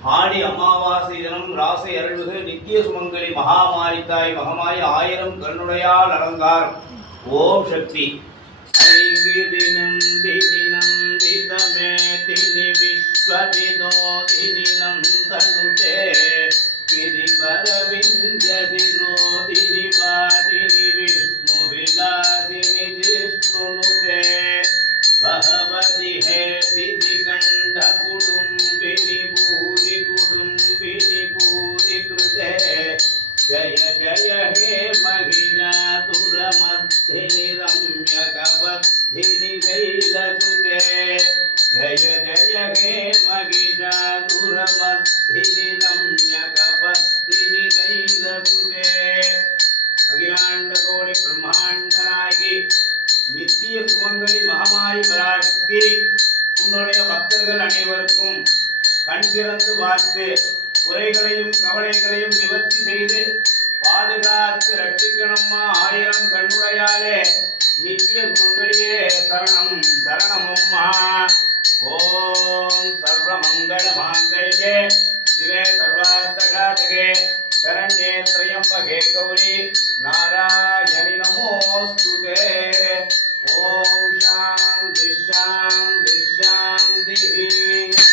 ஆடி அமாவாசை தினம் ராசை அருள்மிகு நித்திய சுமங்கலி மகாமாரித்தாய் மகமாய் ஆயிரம் கண்ணுடையால் அலங்காரம். ஓம் சக்தி. ஐகிரி நந்தினி நந்திதமேதினி விஸ்வவினோதினி நந்தனுதே கிரிவரவிந்தியதிரோதினி வாதினி விஷ்ணு விலாசினி ஜிஷ்ணுனுதே பகவதி ஹே சிதி கண்ட குடும்பினி பூரி குடும்பினி பூரி கிருதே ஜய ஜய ஹே மகிஷாசுரமர்த்தினி ரம்யகவர்த்தினி கைலசுதே ஜய ஜய ஹே மகிஷாசுரமர்த்தினி ரம்யகவர்த்தினி கைலசுதே. அகிலாண்ட கோடி பிரம்மாண்ட நாயகி நித்திய சுமங்கலி மகமாயி பராசக்தி, உன்னுடைய பக்தர்கள் அனைவருக்கும் கண் திறந்து பார்த்து குறைகளையும் கவலைகளையும் நிவர்த்தி செய்து பாதுகாத்து ரட்சிக்கணும்மா. ஆயிரம் கண்ணுடையாலே நித்திய சுமங்கலியே சரணம் சரணமம்மா. ஓம் சர்வமங்கள மாங்கல்யே சிவே சர்வார்த்தசாதகே சரண்யே த்ர்யம்பகே கௌரி நாராயணி நமோஸ்துதே. ஓம் சாந்தி சாந்தி சாந்தி.